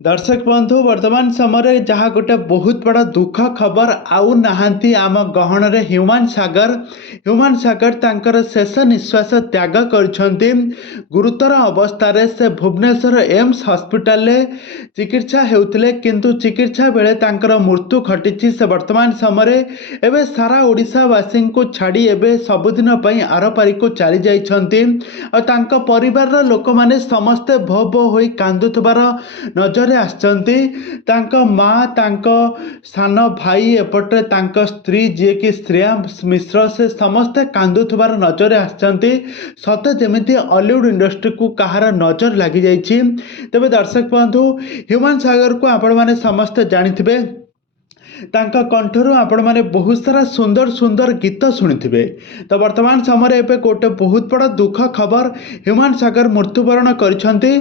दर्शक बंधु वर्तमान समय जहाँ गोटे बहुत बड़ा दुख खबर आउ नहांती आम गहन ह्यूमान सागर तांकर शेष निश्वास त्याग करछंती। गुरुतर अवस्था से भुवनेश्वर एम्स हॉस्पिटल चिकित्सा हेउथिले किंतु चिकित्सा बेले तांकर मृत्यु घटी। से वर्तमान समय एवं सारा ओडिशावासी को छाड़ी एवं सबुदिन आर पारी को चली जाइछंती। और तांका परिवार लोक माने समस्ते भो भो होई कांदुथबार नजर आसचंती। तांका माँ तांका सान भाई एपटे तांका स्त्री जी कि श्रेया मिश्र से समस्ते कांदुथबार नजर आसचंती। सते जेमिति हॉलीवुड इंडस्ट्री को कहार नजर लगी जाइछि। तेबे दर्शक बंधु ह्यूमान सागर को आपण माने समस्ते जानिथिबे। तांका कंठरू आपण माने बहुत सारा सुंदर सुंदर गीत शुणिथिबे। तो वर्तमान समय एबे गोटे बहुत बड़ा दुख खबर ह्यूमान सागर मृत्युवरण करिसंती।